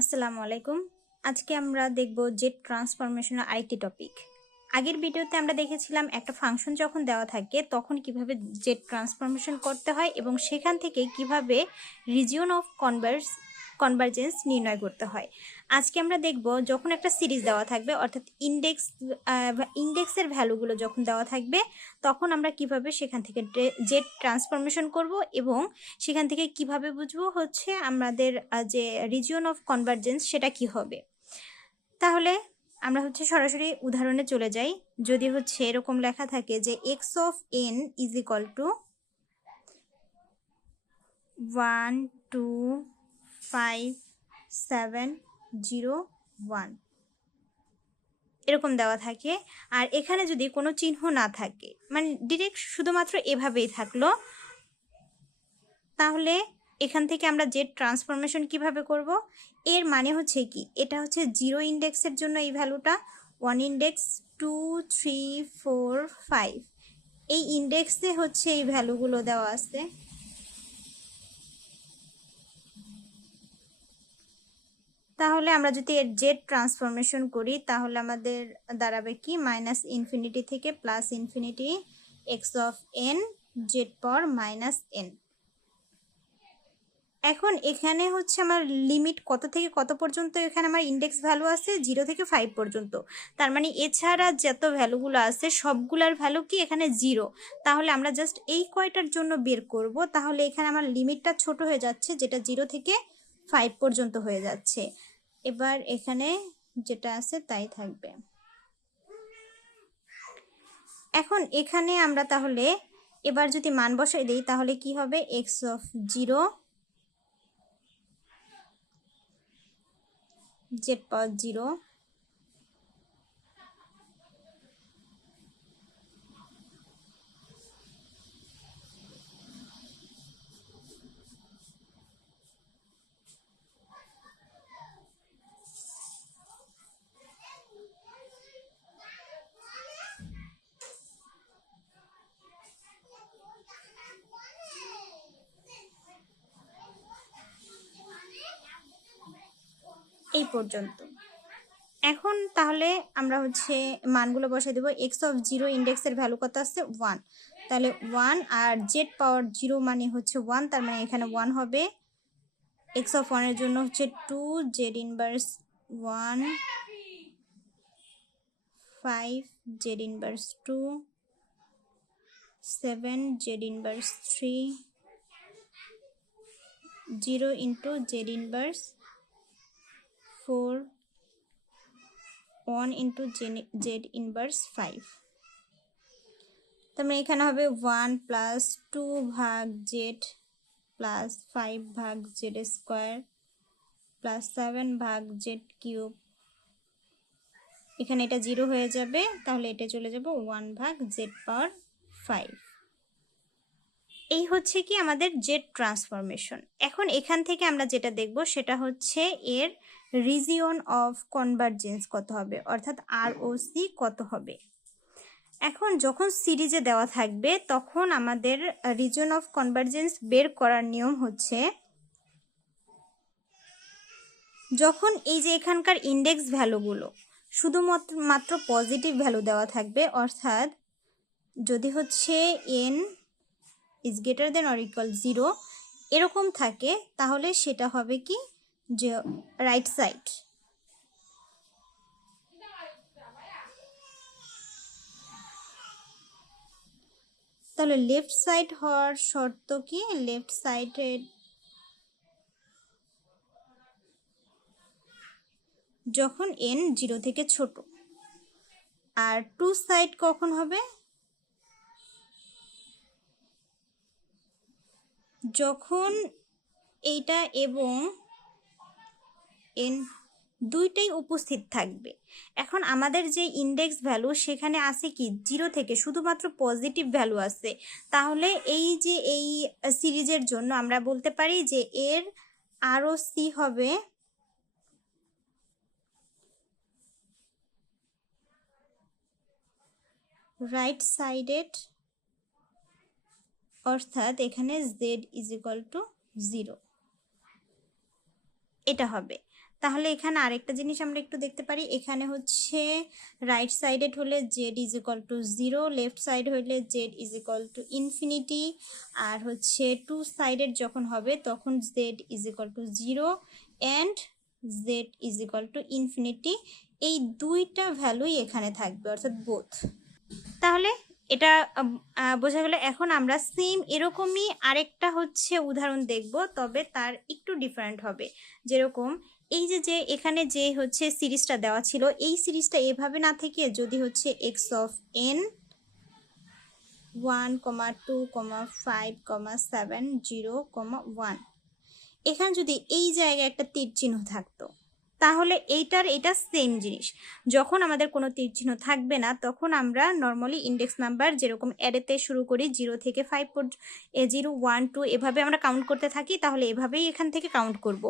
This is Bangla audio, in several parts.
আসসালামু আলাইকুম। আজকে আমরা দেখব জেড ট্রান্সফরমেশনের আরেকটি টপিক। আগের ভিডিওতে আমরা দেখেছিলাম একটা ফাংশন যখন দেওয়া থাকে তখন কিভাবে জেড ট্রান্সফরমেশন করতে হয় এবং সেখান থেকে কিভাবে রিজিয়ন অফ কনভারজেন্স নির্ণয় করতে হয়। আজকে আমরা দেখব যখন একটা সিরিজ দেওয়া থাকবে অর্থাৎ ইন্ডেক্সের ভ্যালুগুলো যখন দেওয়া থাকবে তখন আমরা কিভাবে সেখান থেকে জেড ট্রান্সফরমেশন করব এবং সেখান থেকে কিভাবে বুঝবো হচ্ছে আমাদের যে রিজিয়ন অফ কনভারজেন্স সেটা কি হবে। তাহলে আমরা হচ্ছে সরাসরি উদাহরণে চলে যাই। যদি হচ্ছে এরকম লেখা থাকে যে x of N is equal two 1 2 5 7 0 1 এরকম দেওয়া থাকে, আর এখানে যদি কোনো চিহ্ন না থাকে মানে ডিরেক্ট শুধুমাত্র এভাবেই থাকলো, তাহলে এখান থেকে আমরা জেড ট্রান্সফরমেশন কিভাবে করব। এর মানে হচ্ছে কি, এটা হচ্ছে 0 ইন্ডেক্সের জন্য এই ভ্যালুটা, 1 ইন্ডেক্স 2 3 4 5 এই ইন্ডেক্সে হচ্ছে এই ভ্যালুগুলো দেওয়া আছে। তাহলে আমরা যদি এর জেড ট্রান্সফরমেশন করি তাহলে আমাদের দাঁড়াবে কি মাইনাস ইনফিনিটি থেকে plus infinity x of N Z power minus N. এখন এখানে হচ্ছে আমার লিমিট কত থেকে কত পর্যন্ত, এখানে আমার ইন্ডেক্স ভ্যালু আছে 0 থেকে 5 পর্যন্ত, তার মানে এছাড়া যত ভ্যালুগুলো আছে সবগুলোর ভ্যালু কি এখানে 0। তাহলে আমরা জাস্ট এই কয়টার জন্য বের করব, তাহলে এখানে আমার লিমিটটা ছোট হয়ে যাচ্ছে যেটা 0 থেকে 5 পর্যন্ত হয়ে যাচ্ছে। এবার এখানে যেটা আছে তাই থাকবে। এখন এখানে আমরা তাহলে এবার যদি মান বসাই দিই তাহলে কি হবে, এক্স অফ 0 জেড পাওয়ার 0 এই পর্যন্ত। এখন তাহলে আমরা হচ্ছে মানগুলো বসাই দেবো। এক্স অফ 0 ইন্ডেক্সের ভ্যালু কত আছে 1, তাহলে 1 আর জেড পাওয়ার 0 মানে হচ্ছে 1, তার মানে এখানে 1 হবে। এক্স অফ 1 এর জন্য হচ্ছে 2 Z inverse 1 5 Z inverse 2 7 Z inverse 3 0 into Z inverse 4 1 into Z inverse 5। তার মানে এখানে হবে 1 প্লাস 2 ভাগ জেড প্লাস 5 ভাগ জেড স্কোয়ার প্লাস 7 ভাগ জেড কিউব। এখানে এটা 0 হয়ে যাবে, তাহলে এটা চলে যাবে 1 ভাগ জেড পাওয়ার 5। এই হচ্ছে কি আমাদের জেড ট্রান্সফরমেশন। এখন এখান থেকে আমরা যেটা দেখব সেটা হচ্ছে এর রিজিয়ন অফ কনভারজেন্স কত হবে, অর্থাৎ আরওসি কত হবে। এখন যখন সিরিজে দেওয়া থাকবে তখন আমাদের রিজিয়ন অফ কনভারজেন্স বের করার নিয়ম হচ্ছে, যখন এই যে এখানকার ইন্ডেক্স ভ্যালুগুলো শুধুমাত্র পজিটিভ ভ্যালু দেওয়া থাকবে, অর্থাৎ যদি হচ্ছে n is greater than or equal 0 এরকম থাকে, তাহলে সেটা হবে কি যে রাইট সাইড। তাহলে লেফট সাইড হওয়ার শর্ত কি, লেফট সাইডের যখন n 0 থেকে ছোট। আর টু সাইড কখন হবে, যখন এইটা এবং n দুইটাই উপস্থিত থাকবে। এখন আমাদের যে ইন্ডেক্স ভ্যালু সেখানে আছে কি 0 থেকে শুধুমাত্র পজিটিভ ভ্যালু আছে, তাহলে এই যে এই সিরিজের জন্য আমরা বলতে পারি যে এর আরওসি হবে রাইট সাইডেড, অর্থাৎ এখানে z ইজ ইকুয়াল টু 0 এটা হবে। তাহলে এখানে আরেকটা জিনিস আমরা একটু দেখতে পারি, এখানে হচ্ছে রাইট সাইডেড হলে z is equal to 0, left side হলে z is equal to infinity, আর হচ্ছে টু সাইডেড যখন হবে তখন z is equal to 0 and z is equal to infinity. এই দুইটা ভ্যালুই এখানে থাকবে, অর্থাৎ বোথ। তাহলে এটা বোঝা গেল। এখন আমরা সেম এরকমই আরেকটা হচ্ছে উদাহরণ দেখব, তবে তার একটু ডিফারেন্ট হবে। যেরকম এই যে এখানে যে হচ্ছে সিরিজটা দেওয়া ছিল, এই সিরিজটা এভাবে না থেকে যদি হচ্ছে এক্স অফ এন 1, 2, 5, 7, 0, 1, এখানে যদি এই জায়গায় একটা তীর চিহ্ন থাকতো, তাহলে এটা সেম জিনিস। যখন আমাদের কোনো তীর চিহ্ন থাকবে না, তখন আমরা নর্মালি ইন্ডেক্স নাম্বার যেরকম অ্যারেতে শুরু করি 0 থেকে 5 পর্যন্ত, 0, 1, 2 এভাবে আমরা কাউন্ট করতে থাকি, তাহলে এভাবেই এখান থেকে কাউন্ট করব।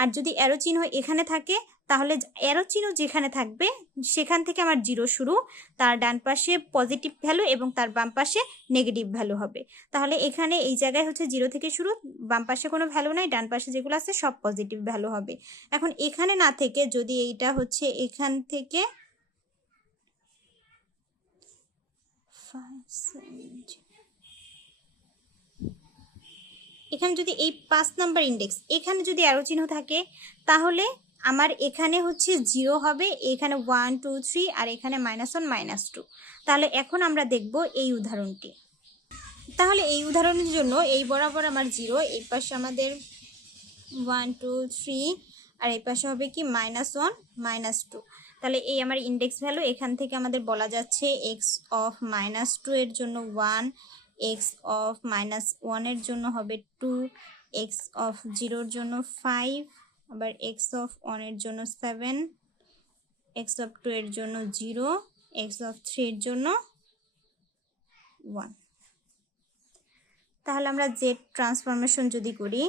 আর যদি অ্যারো চিহ্ন এখানে থাকে, তাহলে অ্যারো চিহ্ন যেখানে থাকবে সেখান থেকে আমার 0 শুরু, তার ডান পাশে পজিটিভ ভ্যালু এবং তার বাম পাশে নেগেটিভ ভ্যালু হবে। তাহলে এখানে এই জায়গায় হচ্ছে 0 থেকে শুরু, বাম পাশে কোনো ভ্যালু নাই, ডান পাশে যেগুলো আছে সব পজিটিভ ভ্যালু হবে। এখন এখানে না থেকে যদি এইটা হচ্ছে এখান থেকে এখানে যদি এই 5 নাম্বার ইন্ডেক্স এখানে যদি অ্যারো চিহ্ন থাকে, তাহলে আমার এখানে হচ্ছে 0 হবে, এখানে 1, 2, 3 আর এখানে -1, -2। তাহলে এখন আমরা দেখব এই উদাহরণটি। তাহলে এই উদাহরণের জন্য এই বরাবর আমার 0, এই পাশে আমাদের 1, 2, 3 আর এই পাশে হবে কি -1, -2। তাহলে এই আমার ইন্ডেক্স ভ্যালু, এখান থেকে আমাদের বলা যাচ্ছে এক্স অফ -2 এর জন্য 1, এক্স অফ -1 এর জন্য হবে 2, এক্স অফ 0 এর জন্য 5, আবার এক্স অফ 1 এর জন্য 7, এক্স অফ 2 এর জন্য 0, এক্স অফ 3 এর জন্য 1। তাহলে আমরা জেড ট্রান্সফরমেশন যদি করি,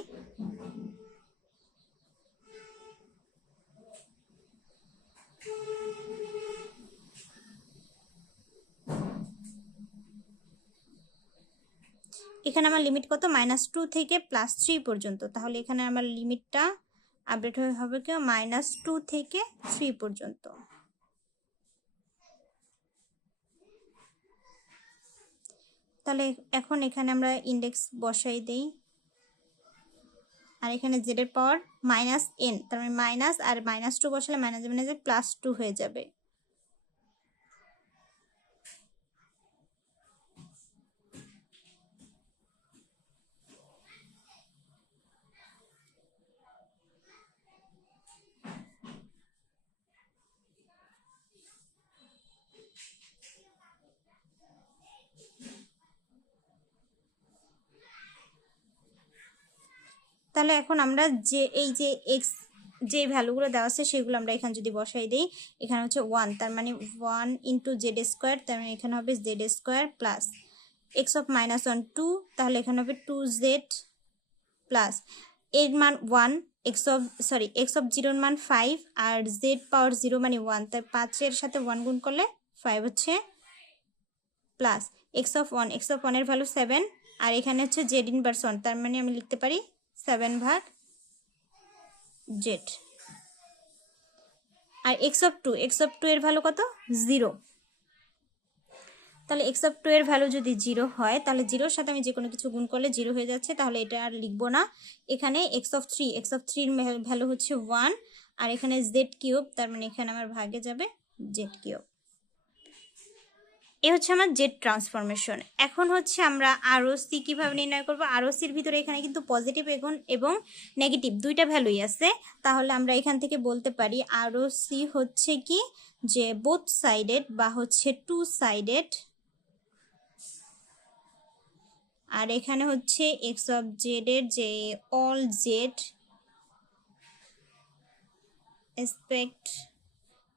এখানে আমার লিমিট কত, -2 থেকে +3 পর্যন্ত। তাহলে এখানে আমার লিমিটটা আপডেট হবে কি -2 থেকে 3 পর্যন্ত। তাহলে এখন এখানে আমরা ইন্ডেক্স বসাই দেই, আর এখানে জেড এর পাওয়ার -n, তার মানে মাইনাস আর -2 বসালে +2 হয়ে যাবে। তাহলে এখন আমরা যে এই যে এক্স যে ভ্যালুগুলো দেওয়া আছে সেগুলো আমরা এখানে যদি বসাই দিই, এখানে হচ্ছে 1, তার মানে 1 × z², তার মানে এখানে হবে z² প্লাস এক্স অফ -1 2, তাহলে এখানে হবে 2z প্লাস এর মান 1, এক্স অফ 0 এর মান 5, আর z পাওয়ার 0 মানে 1, তাই 5 এর সাথে 1 গুণ করলে 5 হচ্ছে, প্লাস এক্স অফ 1 এর ভ্যালু 7, আর এখানে হচ্ছে z ইনভার্স 1, তার মানে আমি লিখতে পারি 7/z। আর এক্স অফ 2 এর ভ্যালু কত, 0। তাহলে এক্স অফ 2 এর ভ্যালু যদি 0 হয়, তাহলে 0 এর সাথে আমি যে কোনো কিছু গুণ করলে 0 হয়ে যাচ্ছে, তাহলে এটা আর লিখবো না। এখানে এক্স অফ 3 এর ভ্যালু হচ্ছে 1, আর এখানে z³, তার মানে এখানে আমার ভাগে যাবে z³। এ হচ্ছে আমার জেড ট্রান্সফরমেশন। এখন হচ্ছে আমরা ROC কিভাবে নির্ণয় করব। ROCর ভিতরে এখানে কিন্তু পজিটিভ এবং নেগেটিভ দুইটা ভ্যালুই আছে। তাহলে আমরা এখান থেকে বলতে পারি ROC হচ্ছে কি, যে বোথ সাইডেড বা হচ্ছে টু সাইডেড, আর এখানে হচ্ছে এক্স অফ জেড এর যে অল জেড এসপেক্ট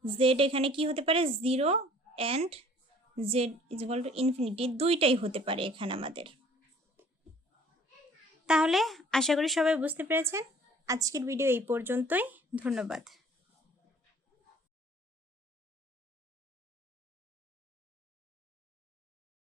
জেড, এখানে কি হতে পারে 0 অ্যান্ড z = ইনফিনিটি, দুইটাই হতে পারে এখানে আমাদের। তাহলে আশা করি সবাই বুঝতে পেরেছেন। আজকের ভিডিও এই পর্যন্তই, ধন্যবাদ।